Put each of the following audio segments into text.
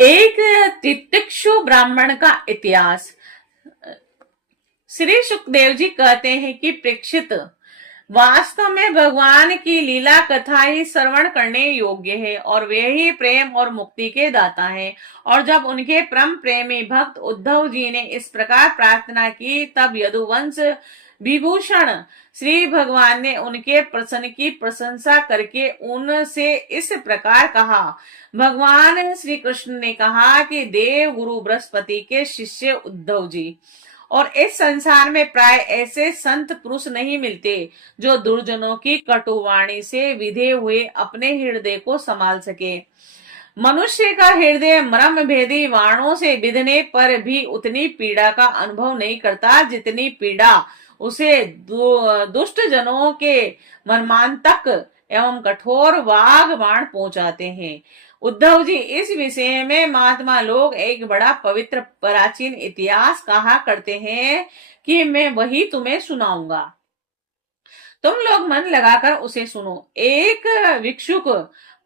एक तितिक्षु ब्राह्मण का इतिहास। श्री सुखदेव जी कहते हैं कि परीक्षित, वास्तव में भगवान की लीला कथा ही श्रवण करने योग्य है और वे ही प्रेम और मुक्ति के दाता है। और जब उनके परम प्रेमी भक्त उद्धव जी ने इस प्रकार प्रार्थना की, तब यदुवंश विभूषण श्री भगवान ने उनके प्रसन्न की प्रशंसा करके उनसे इस प्रकार कहा। भगवान श्री कृष्ण ने कहा कि देव गुरु बृहस्पति के शिष्य उद्धव जी, और इस संसार में प्राय ऐसे संत पुरुष नहीं मिलते जो दुर्जनों की कटुवाणी से विधे हुए अपने हृदय को संभाल सके। मनुष्य का हृदय मर्म भेदी वाणों से विधने पर भी उतनी पीड़ा का अनुभव नहीं करता जितनी पीड़ा उसे दुष्ट जनों के मर्मांतक एवं कठोर वाग बाण पहुंचाते हैं। उद्धव जी, इस विषय में महात्मा लोग एक बड़ा पवित्र प्राचीन इतिहास कहा करते हैं कि मैं वही तुम्हें सुनाऊंगा, तुम लोग मन लगाकर उसे सुनो। एक भिक्षुक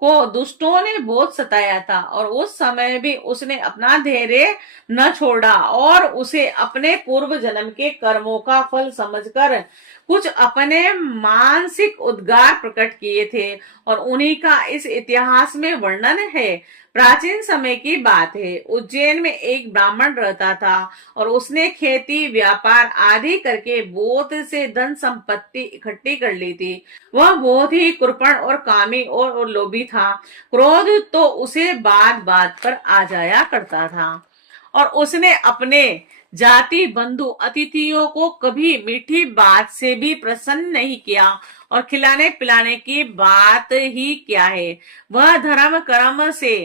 को दुष्टों ने बहुत सताया था और उस समय भी उसने अपना धैर्य न छोड़ा और उसे अपने पूर्व जन्म के कर्मों का फल समझकर कुछ अपने मानसिक उद्गार प्रकट किए थे और उन्हीं का इस इतिहास में वर्णन है। प्राचीन समय की बात है। उज्जैन में एक ब्राह्मण रहता था और उसने खेती व्यापार आदि करके बहुत से धन संपत्ति इकट्ठी कर ली थी। वह बहुत ही कृपण और कामी और लोभी था। क्रोध तो उसे बात बात पर आ जाया करता था और उसने अपने जाति बंधु अतिथियों को कभी मीठी बात से भी प्रसन्न नहीं किया और खिलाने पिलाने की बात ही क्या है। वह धर्म कर्म से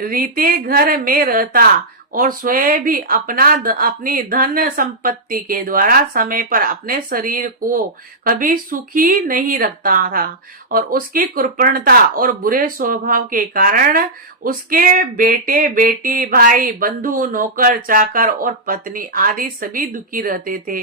रीते घर में रहता और स्वयं भी अपनी धन संपत्ति के द्वारा समय पर अपने शरीर को कभी सुखी नहीं रखता था और उसकी कृपणता और बुरे स्वभाव के कारण उसके बेटे बेटी भाई बंधु नौकर चाकर और पत्नी आदि सभी दुखी रहते थे।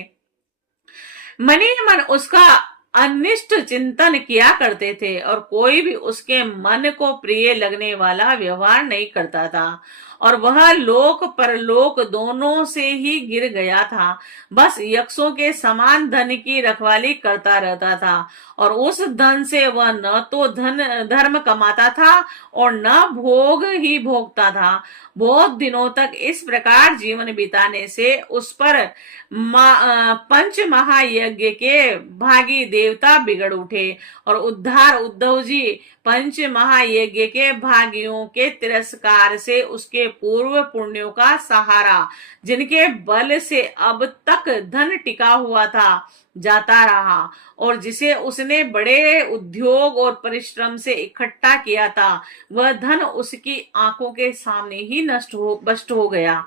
मनी मन उसका अनिष्ट चिंतन किया करते थे और कोई भी उसके मन को प्रिय लगने वाला व्यवहार नहीं करता था और वह लोक परलोक दोनों से ही गिर गया था। बस यक्षों के समान धन की रखवाली करता रहता था और उस धन से वह न तो धर्म कमाता था और न भोग ही भोगता था। बहुत दिनों तक इस प्रकार जीवन बिताने से उस पर पंच महायज्ञ के भागी देवता बिगड़ उठे और उद्धव जी पंच महायज्ञ के भागियों के तिरस्कार से उसके पूर्व पुण्यों का सहारा, जिनके बल से अब तक धन टिका हुआ था, जाता रहा और जिसे उसने बड़े उद्योग और परिश्रम से इकट्ठा किया था, वह धन उसकी आंखों के सामने ही नष्ट हो गया।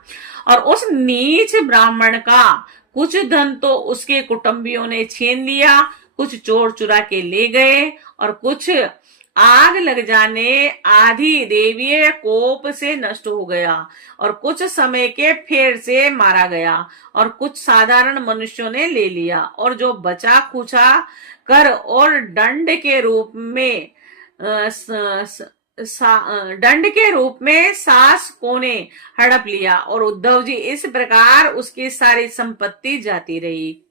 और उस नीच ब्राह्मण का कुछ धन तो उसके कुटुंबियों ने छीन लिया, कुछ चोर चुरा के ले गए और कुछ आग लग जाने आधी देवीय कोप से नष्ट हो गया और कुछ समय के फेर से मारा गया और कुछ साधारण मनुष्यों ने ले लिया और जो बचा खुचा कर और दंड के रूप में सास को ने हड़प लिया और उद्धव जी इस प्रकार उसकी सारी संपत्ति जाती रही।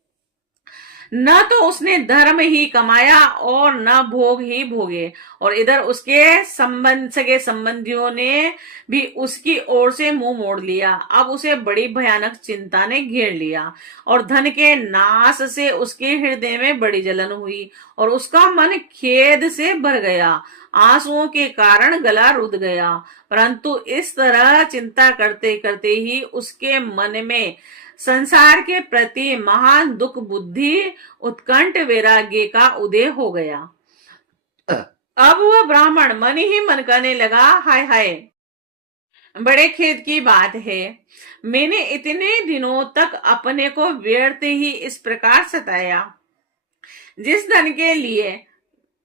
न तो उसने धर्म ही कमाया और न भोग ही भोगे और इधर उसके सगे संबंधियों ने भी उसकी ओर से मुंह मोड़ लिया। अब उसे बड़ी भयानक चिंता ने घेर लिया और धन के नाश से उसके हृदय में बड़ी जलन हुई और उसका मन खेद से भर गया, आंसुओं के कारण गला रुध गया। परंतु इस तरह चिंता करते करते ही उसके मन में संसार के प्रति महान दुख बुद्धि उत्कंठ वैराग्य का उदय हो गया। अब वह ब्राह्मण मन ही मन कहने लगा, हाय हाय, बड़े खेद की बात है, मैंने इतने दिनों तक अपने को व्यर्थ ही इस प्रकार सताया। जिस धन के लिए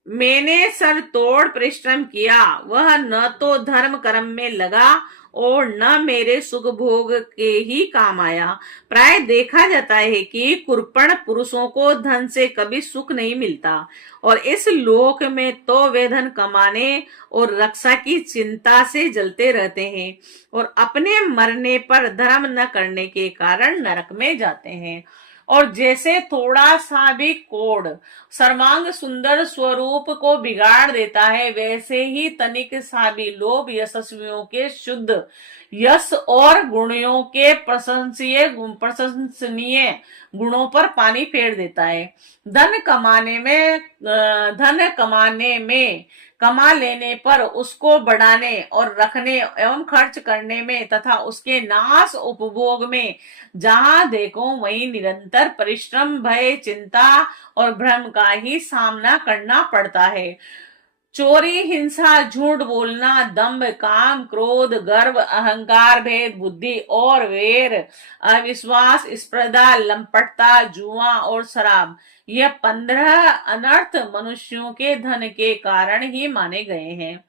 मैंने सर तोड़ परिश्रम किया वह न तो धर्म कर्म में लगा और न मेरे सुख भोग के ही काम आया। प्राय देखा जाता है कि कुरपण पुरुषों को धन से कभी सुख नहीं मिलता और इस लोक में तो वे धन कमाने और रक्षा की चिंता से जलते रहते हैं और अपने मरने पर धर्म न करने के कारण नरक में जाते हैं। और जैसे थोड़ा सा भी कोढ़ सर्वांग सुंदर स्वरूप को बिगाड़ देता है, वैसे ही तनिक सा भी लोभ यशस्वियों के शुद्ध यश और गुणों के प्रशंसनीय गुणों पर पानी फेर देता है। धन कमाने में कमा लेने पर उसको बढ़ाने और रखने एवं खर्च करने में तथा उसके नाश उपभोग में जहां देखो वहीं निरंतर परिश्रम, भय, चिंता और भ्रम का ही सामना करना पड़ता है। चोरी, हिंसा, झूठ बोलना, दंभ, काम, क्रोध, गर्व, अहंकार, भेद बुद्धि और वेर, अविश्वास, स्पर्धा, लंपटता, जुआ और शराब, यह 15 अनर्थ मनुष्यों के धन के कारण ही माने गए हैं।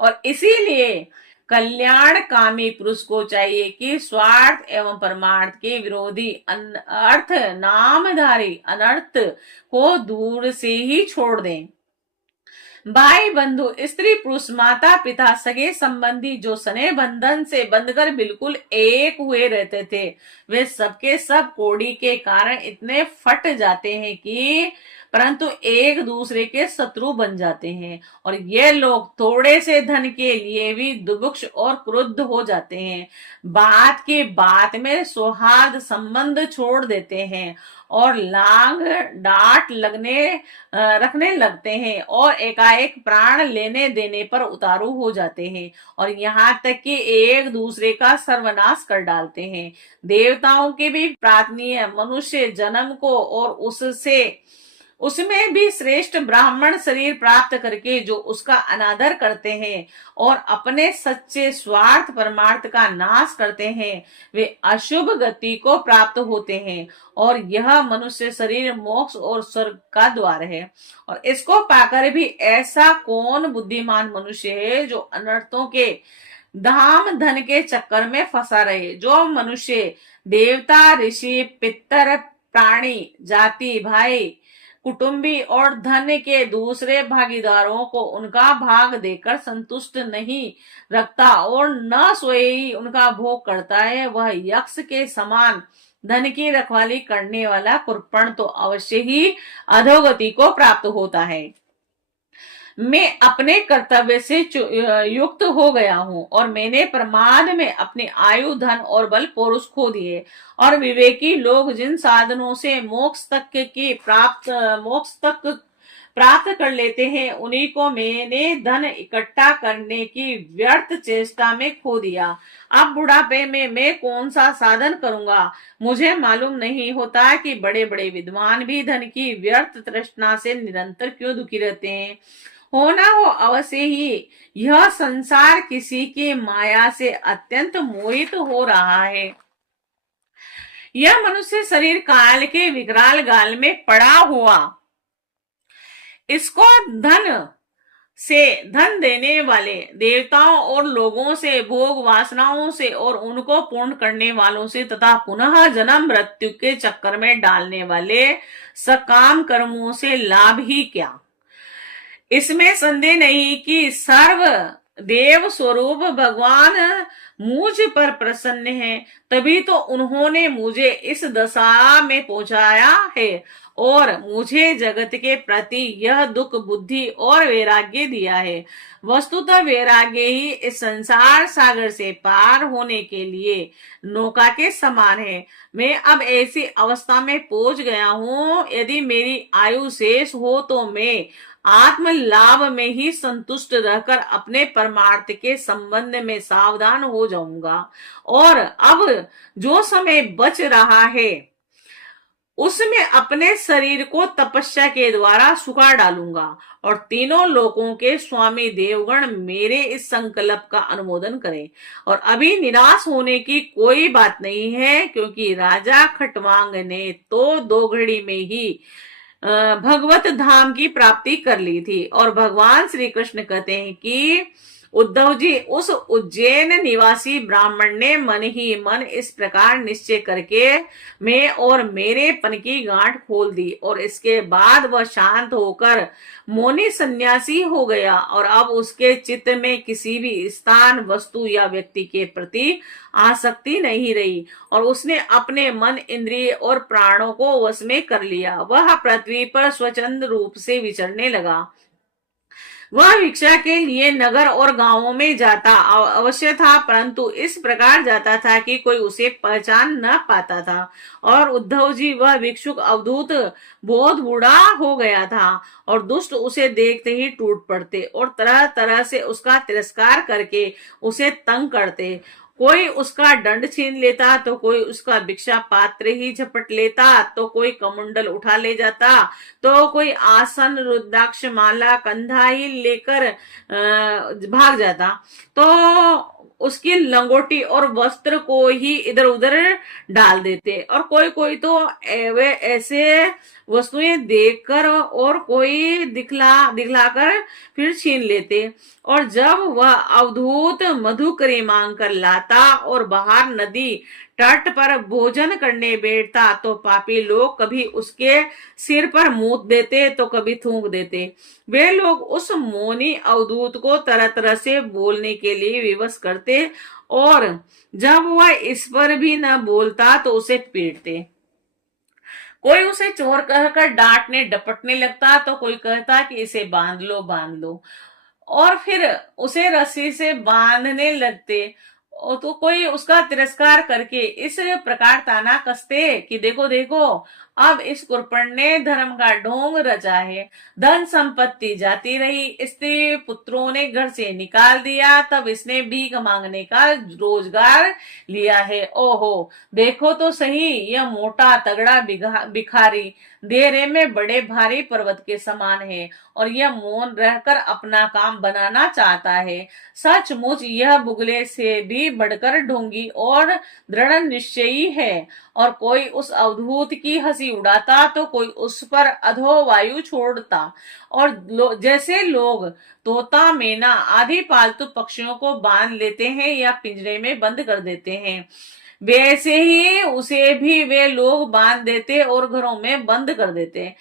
और इसीलिए कल्याण कामी पुरुष को चाहिए कि स्वार्थ एवं परमार्थ के विरोधी अर्थ नामधारी अनर्थ को दूर से ही छोड़ दें। भाई बंधु, स्त्री पुरुष, माता पिता, सगे संबंधी जो स्नेह बंधन से बंधकर बिल्कुल एक हुए रहते थे, वे सबके सब कोड़ी के कारण इतने फट जाते हैं कि परंतु एक दूसरे के शत्रु बन जाते हैं और ये लोग थोड़े से धन के लिए भी दुभुक्ष और क्रुद्ध हो जाते हैं। बात की बात में सौहार्द संबंध छोड़ देते हैं और लांग डांट रखने लगते हैं और एकाएक प्राण लेने देने पर उतारू हो जाते हैं और यहाँ तक कि एक दूसरे का सर्वनाश कर डालते हैं। देवताओं के भी प्रार्थनीय मनुष्य जन्म को और उसमें भी श्रेष्ठ ब्राह्मण शरीर प्राप्त करके जो उसका अनादर करते हैं और अपने सच्चे स्वार्थ परमार्थ का नाश करते हैं, वे अशुभ गति को प्राप्त होते हैं और यह मनुष्य शरीर मोक्ष और स्वर्ग का द्वार है। और इसको पाकर भी ऐसा कौन बुद्धिमान मनुष्य है जो अनर्थों के धाम धन के चक्कर में फंसा रहे। जो मनुष्य देवता, ऋषि, पितर, प्राणी, जाति, भाई, कुटुंबी और धन के दूसरे भागीदारों को उनका भाग देकर संतुष्ट नहीं रखता और न स्वयं उनका भोग करता है, वह यक्ष के समान धन की रखवाली करने वाला कुर्पण तो अवश्य ही अधोगति को प्राप्त होता है। मैं अपने कर्तव्य से युक्त हो गया हूँ और मैंने प्रमाद में अपने आयु, धन और बल पौरुष खो दिए और विवेकी लोग जिन साधनों से मोक्ष तक प्राप्त कर लेते हैं, उन्हीं को मैंने धन इकट्ठा करने की व्यर्थ चेष्टा में खो दिया। अब बुढ़ापे में मैं कौन सा साधन करूंगा। मुझे मालूम नहीं होता कि बड़े बड़े विद्वान भी धन की व्यर्थ तृष्णा से निरंतर क्यों दुखी रहते हैं। होना हो अवश्य ही यह संसार किसी की माया से अत्यंत मोहित हो रहा है। यह मनुष्य शरीर काल के विकराल गाल में पड़ा हुआ, इसको धन देने वाले देवताओं और लोगों से, भोग वासनाओं से और उनको पूर्ण करने वालों से तथा पुनः जन्म मृत्यु के चक्कर में डालने वाले सकाम कर्मों से लाभ ही क्या। इसमें संदेह नहीं कि सर्व देव स्वरूप भगवान मुझ पर प्रसन्न है, तभी तो उन्होंने मुझे इस दशा में पहुंचाया है और मुझे जगत के प्रति यह दुख बुद्धि और वैराग्य दिया है। वस्तुतः वैराग्य ही इस संसार सागर से पार होने के लिए नौका के समान है। मैं अब ऐसी अवस्था में पहुंच गया हूँ, यदि मेरी आयु शेष हो तो मैं आत्म लाभ में ही संतुष्ट रहकर अपने परमार्थ के संबंध में सावधान हो जाऊंगा और अब जो समय बच रहा है उसमें अपने शरीर को तपस्या के द्वारा सुखा डालूंगा और तीनों लोकों के स्वामी देवगण मेरे इस संकल्प का अनुमोदन करें। और अभी निराश होने की कोई बात नहीं है, क्योंकि राजा खटवांग ने तो 2 घड़ी में ही भगवत धाम की प्राप्ति कर ली थी और भगवान श्री कृष्ण कहते हैं कि उद्धव जी, उस उज्जैन निवासी ब्राह्मण ने मन ही मन इस प्रकार निश्चय करके मैं और मेरे पन की गांठ खोल दी, और इसके बाद वह शांत होकर मौनी सन्यासी हो गया, और अब उसके चित्त में किसी भी स्थान, वस्तु या व्यक्ति के प्रति आसक्ति नहीं रही, और उसने अपने मन, इंद्रिय और प्राणों को वश में कर लिया। वह पृथ्वी पर स्वच्छंद रूप से विचरने लगा। वह भिक्षा के लिए नगर और गांवों में जाता अवश्य था, परंतु इस प्रकार जाता था कि कोई उसे पहचान न पाता था। और उद्धव जी, वह भिक्षुक अवधूत बहुत बूढ़ा हो गया था, और दुष्ट उसे देखते ही टूट पड़ते और तरह तरह से उसका तिरस्कार करके उसे तंग करते। कोई उसका दंड छीन लेता, तो कोई उसका भिक्षा पात्र ही झपट लेता, तो कोई कमंडल उठा ले जाता, तो कोई आसन, रुद्राक्ष माला, कंधा ही लेकर भाग जाता, तो उसकी लंगोटी और वस्त्र को ही इधर उधर डाल देते, और कोई कोई तो वे ऐसे वस्तुएं देखकर और कोई दिखलाकर फिर छीन लेते। और जब वह अवधूत मधुकरी मांग कर लाता और बाहर नदी तट पर भोजन करने बैठता, तो पापी लोग कभी उसके सिर पर मूत देते, तो कभी थूक देते। वे लोग उस मौनी अवधूत को तरह तरह से बोलने के लिए विवश करते, और जब वह इस पर भी न बोलता तो उसे पीटते। कोई उसे चोर कहकर डांटने डपटने लगता, तो कोई कहता कि इसे बांध लो बांध लो, और फिर उसे रस्सी से बांधने लगते। और तो कोई उसका तिरस्कार करके इस प्रकार ताना कसते कि देखो देखो, अब इस कुरपन ने धर्म का ढोंग रचा है, धन संपत्ति जाती रही, स्त्री पुत्रों ने घर से निकाल दिया, तब इसने भीख मांगने का रोजगार लिया है। ओहो, देखो तो सही, यह मोटा तगड़ा भिखारी देरे में बड़े भारी पर्वत के समान है, और यह मौन रहकर अपना काम बनाना चाहता है। सचमुच यह बुगले से भी बढ़कर ढोंगी और दृढ़ निश्चयी है। और कोई उस अवधूत की हंसी उड़ाता, तो कोई उस पर अधो वायु छोड़ता, और जैसे लोग तोता, मैना आदि पालतू पक्षियों को बांध लेते हैं या पिंजरे में बंद कर देते हैं, वैसे ही उसे भी वे लोग बांध देते और घरों में बंद कर देते।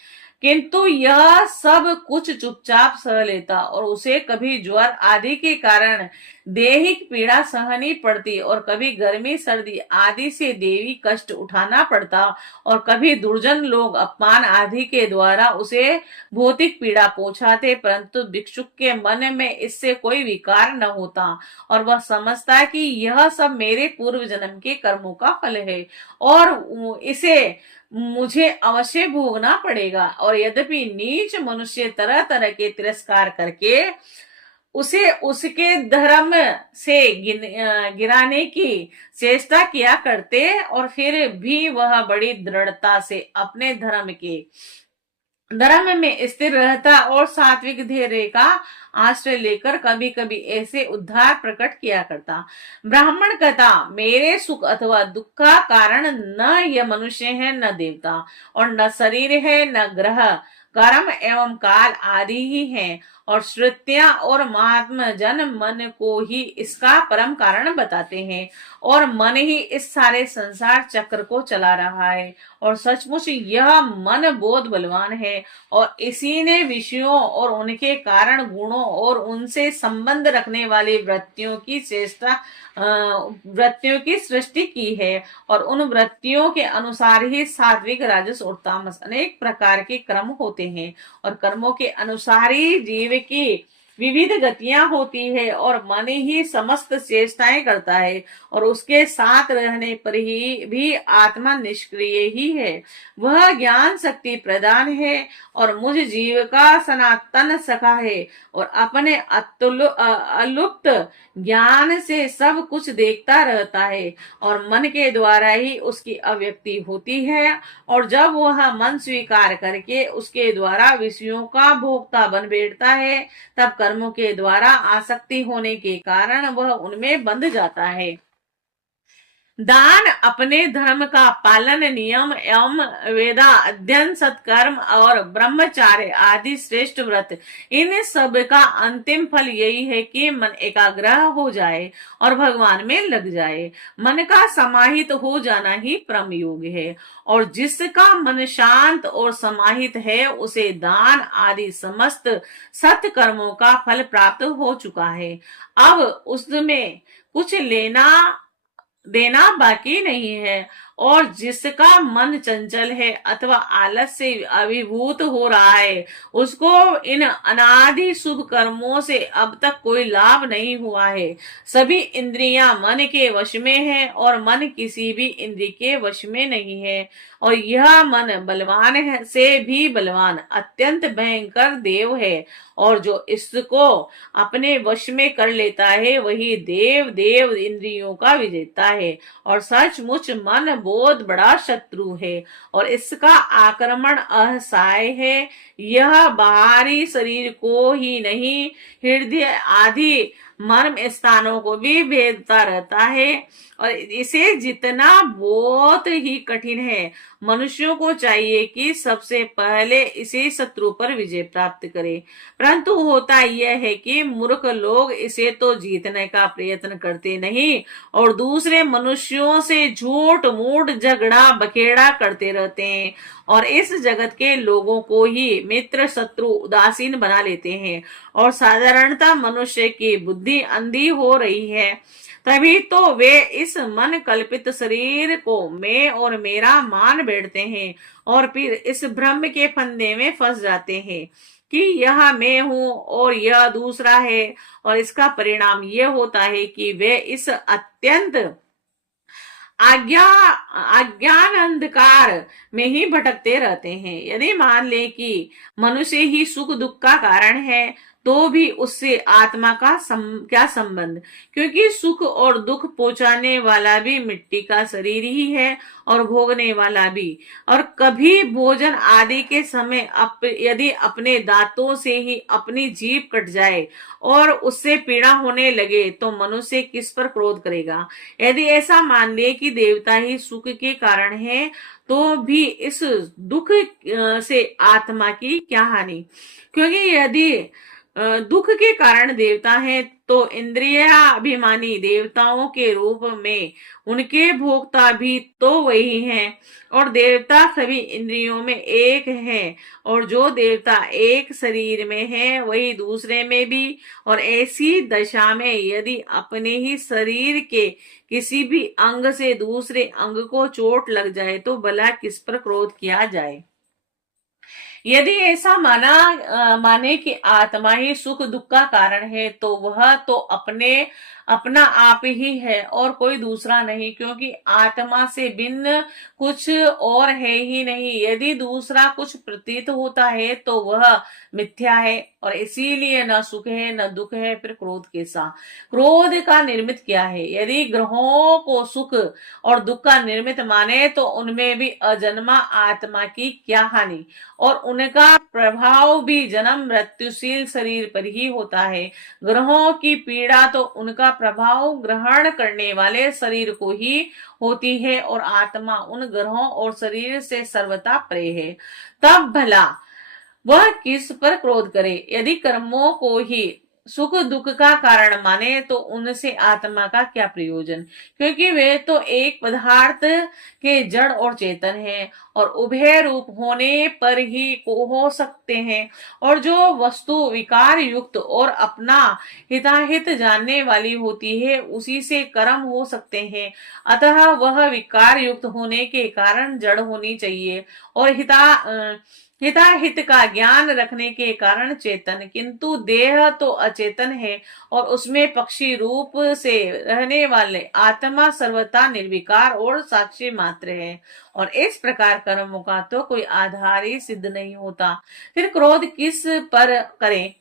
किंतु यह सब कुछ चुपचाप सह लेता, और उसे कभी ज्वर आदि के कारण दैहिक पीड़ा सहनी पड़ती, और कभी गर्मी सर्दी आदि से देवी कष्ट उठाना पड़ता, और कभी दुर्जन लोग अपमान आदि के द्वारा उसे भौतिक पीड़ा पहुंचाते, परंतु भिक्षुक के मन में इससे कोई विकार न होता, और वह समझता कि यह सब मेरे पूर्व जन्म के कर्मों का फल है, और इसे मुझे अवश्य भोगना पड़ेगा। और यद्यपि नीच मनुष्य तरह तरह के तिरस्कार करके उसे उसके धर्म से गिराने की चेष्टा किया करते, और फिर भी वह बड़ी दृढ़ता से अपने धर्म में स्थिर रहता, और सात्विक धैर्य का आश्रय लेकर कभी कभी ऐसे उद्धार प्रकट किया करता। ब्राह्मण कहता, मेरे सुख अथवा दुख का कारण न यह मनुष्य है, न देवता, और न शरीर है, न ग्रह, कर्म एवं काल आदि ही हैं, और श्रुतियां और महात्मा जन मन को ही इसका परम कारण बताते हैं, और मन ही इस सारे संसार चक्र को चला रहा है, और सचमुच यह मन बहुत बलवान है, और इसी ने विषयों और उनके कारण गुणों और उनसे संबंध रखने वाली वृत्तियों की सृष्टि की है, और उन वृत्तियों के अनुसार ही सात्विक, राजस और तामस अनेक प्रकार के कर्म होते हैं, और कर्मों के अनुसार ही जीव की विविध गतियां होती है, और मन ही समस्त चेष्टाएं करता है, और उसके साथ रहने पर ही भी आत्मा निष्क्रिय ही है। वह ज्ञान शक्ति प्रदान है, और मुझ जीव का सनातन सखा है, और अपने अलुप्त ज्ञान से सब कुछ देखता रहता है, और मन के द्वारा ही उसकी अव्यक्ति होती है, और जब वह मन स्वीकार करके उसके द्वारा विषयों का भोक्ता बन बैठता है, तब कर्मों के द्वारा आसक्ति होने के कारण वह उनमें बंध जाता है। दान, अपने धर्म का पालन, नियम एवं वेदा अध्ययन, सत्कर्म और ब्रह्मचार्य आदि श्रेष्ठ व्रत, इन सब का अंतिम फल यही है कि मन एकाग्र हो जाए और भगवान में लग जाए। मन का समाहित हो जाना ही परम योग है, और जिसका मन शांत और समाहित है उसे दान आदि समस्त सत्कर्मों का फल प्राप्त हो चुका है। अब उसमें कुछ लेना देना बाकी नहीं है। और जिसका मन चंचल है अथवा आलस से अभिभूत हो रहा है, उसको इन अनादि शुभ कर्मों से अब तक कोई लाभ नहीं हुआ है। सभी इंद्रियां मन के वश में है और मन किसी भी इंद्रिय के वश में नहीं है। और यह मन बलवान है से भी बलवान अत्यंत भयंकर देव है, और जो इसको अपने वश में कर लेता है वही देव देव इंद्रियों का विजेता है। और सचमुच मन बहुत बड़ा शत्रु है और इसका आक्रमण असहाय है। यह बाहरी शरीर को ही नहीं, हृदय आदि मर्म स्थानों को भी भेदता रहता है, और इसे जितना बहुत ही कठिन है। मनुष्यों को चाहिए कि सबसे पहले इसी शत्रु पर विजय प्राप्त करे, परंतु होता यह है कि मूर्ख लोग इसे तो जीतने का प्रयत्न करते नहीं और दूसरे मनुष्यों से झूठ मूठ झगड़ा बखेड़ा करते रहते हैं, और इस जगत के लोगों को ही मित्र शत्रु उदासीन बना लेते हैं, और साधारणतः मनुष्य की बुद्धि अंधी हो रही है। तभी तो वे इस मन कल्पित शरीर को मैं और मेरा मान बैठते हैं, और फिर इस भ्रम के फंदे में फंस जाते हैं कि यह मैं हूं और यह दूसरा है। और इसका परिणाम यह होता है कि वे इस अत्यंत आज्ञा अज्ञान अंधकार में ही भटकते रहते हैं। यदि मान ले कि मनुष्य ही सुख दुख का कारण है, तो भी उससे आत्मा का क्या संबंध, क्योंकि सुख और दुख पहुंचाने वाला भी मिट्टी का शरीर ही है और भोगने वाला भी। और कभी भोजन आदि के समय यदि अपने दांतों से ही अपनी जीभ कट जाए और उससे पीड़ा होने लगे तो मनुष्य किस पर क्रोध करेगा। यदि ऐसा मान ले कि देवता ही सुख के कारण है, तो भी इस दुख से आत्मा की क्या हानि, क्योंकि यदि दुख के कारण देवता है तो इंद्रियाभिमानी देवताओं के रूप में उनके भोक्ता भी तो वही हैं, और देवता सभी इंद्रियों में एक है, और जो देवता एक शरीर में है वही दूसरे में भी। और ऐसी दशा में यदि अपने ही शरीर के किसी भी अंग से दूसरे अंग को चोट लग जाए तो भला किस पर क्रोध किया जाए। यदि ऐसा माने कि आत्मा ही सुख दुख का कारण है, तो वह तो अपना आप ही है और कोई दूसरा नहीं, क्योंकि आत्मा से भिन्न कुछ और है ही नहीं। यदि दूसरा कुछ प्रतीत होता है तो वह मिथ्या है, और इसीलिए न सुख है न दुख है। फिर क्रोध कैसा? क्रोध का निर्मित क्या है? यदि ग्रहों को सुख और दुख का निर्मित माने तो उनमें भी अजन्मा आत्मा की क्या हानि, और उनका प्रभाव भी जन्म मृत्युशील शरीर पर ही होता है। ग्रहों की पीड़ा तो उनका प्रभाव ग्रहण करने वाले शरीर को ही होती है, और आत्मा उन ग्रहों और शरीर से सर्वथा परे है। तब भला वह किस पर क्रोध करे? यदि कर्मों को ही सुख दुख का कारण माने तो उनसे आत्मा का क्या प्रयोजन, क्योंकि वे तो एक पदार्थ के जड़ और चेतन हैं, और उभय रूप होने पर ही हो सकते हैं। और जो वस्तु विकार युक्त और अपना हिताहित जानने वाली होती है उसी से कर्म हो सकते हैं। अतः वह विकार युक्त होने के कारण जड़ होनी चाहिए, और हिताहित का ज्ञान रखने के कारण चेतन, किंतु देह तो अचेतन है और उसमें पक्षी रूप से रहने वाले आत्मा सर्वथा निर्विकार और साक्षी मात्र है, और इस प्रकार कर्मों का तो कोई आधार ही सिद्ध नहीं होता। फिर क्रोध किस पर करें?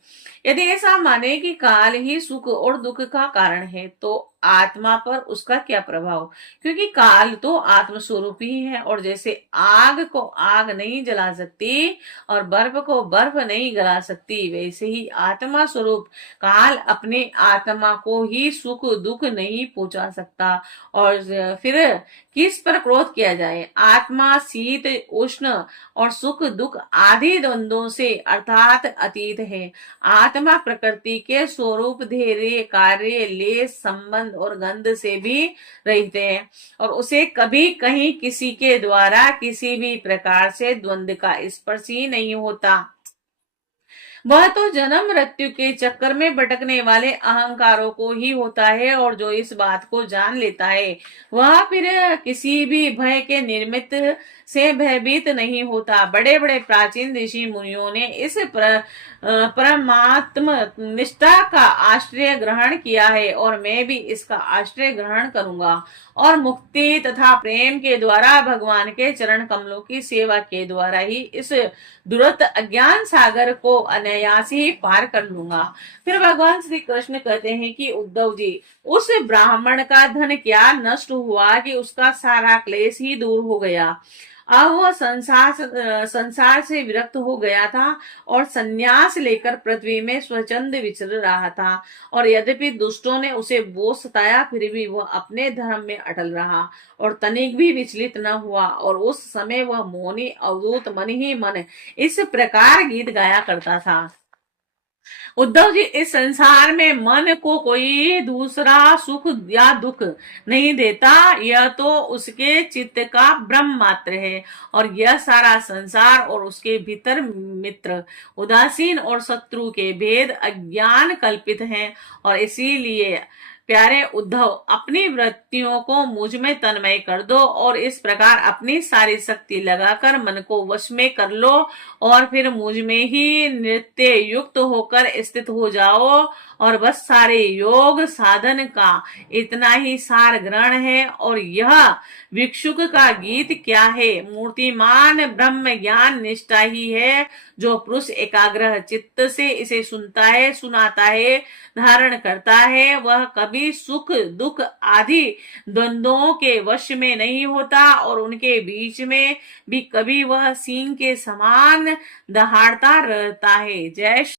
यदि ऐसा माने कि काल ही सुख और दुख का कारण है, तो आत्मा पर उसका क्या प्रभाव, क्योंकि काल तो आत्म स्वरूप ही है। और जैसे आग को आग नहीं जला सकती और बर्फ को बर्फ नहीं गला सकती, वैसे ही आत्मा स्वरूप काल अपने आत्मा को ही सुख दुख नहीं पहुंचा सकता। और फिर किस पर क्रोध किया जाए। आत्मा शीत उष्ण और सुख दुख आदि द्वंद्वों से अर्थात अतीत है। आत्मा प्रकृति के स्वरूप धैर्य कार्य ले संबंध और गंध से भी रहित है और उसे कभी कहीं किसी के द्वारा किसी भी प्रकार से द्वंद्व का स्पर्श ही नहीं होता। वह तो जन्म मृत्यु के चक्कर में भटकने वाले अहंकारों को ही होता है। और जो इस बात को जान लेता है वह फिर किसी भी भय के निर्मित से भयभीत नहीं होता। बड़े बड़े प्राचीन ऋषि मुनियों ने इस परमात्म निष्ठा का आश्रय ग्रहण किया है और मैं भी इसका आश्रय ग्रहण करूंगा। और मुक्ति तथा प्रेम के द्वारा भगवान के चरण कमलों की सेवा के द्वारा ही इस दुरत अज्ञान सागर को अनायास ही पार कर लूंगा। फिर भगवान श्री कृष्ण कहते हैं कि उद्धव जी, उस ब्राह्मण का धन क्या नष्ट हुआ कि उसका सारा क्लेश ही दूर हो गया। अब वह संसार से विरक्त हो गया था और संन्यास लेकर पृथ्वी में स्वच्छंद विचर रहा था। और यद्यपि दुष्टों ने उसे बहुत सताया फिर भी वह अपने धर्म में अटल रहा और तनिक भी विचलित न हुआ। और उस समय वह मौनी अवधूत मन ही मन इस प्रकार गीत गाया करता था। उद्धव जी, इस संसार में मन को कोई दूसरा सुख या दुख नहीं देता, यह तो उसके चित्त का भ्रम मात्र है। और यह सारा संसार और उसके भीतर मित्र, उदासीन और शत्रु के भेद अज्ञान कल्पित हैं। और इसीलिए प्यारे उद्धव, अपनी वृत्तियों को मुझ में तन्मय कर दो और इस प्रकार अपनी सारी शक्ति लगाकर मन को वश में कर लो और फिर मुझ में ही नृत्य युक्त होकर स्थित हो जाओ। और बस सारे योग साधन का इतना ही सार ग्रहण है। और यह भिक्षुक का गीत क्या है? मूर्तिमान ब्रह्म ज्ञान निष्ठा ही है। जो पुरुष एकाग्र चित्त से इसे सुनता है, सुनाता है, धारण करता है, वह कभी सुख दुख आदि द्वंद्वों के वश में नहीं होता और उनके बीच में भी कभी वह सींग के समान दहाड़ता रहता है। जय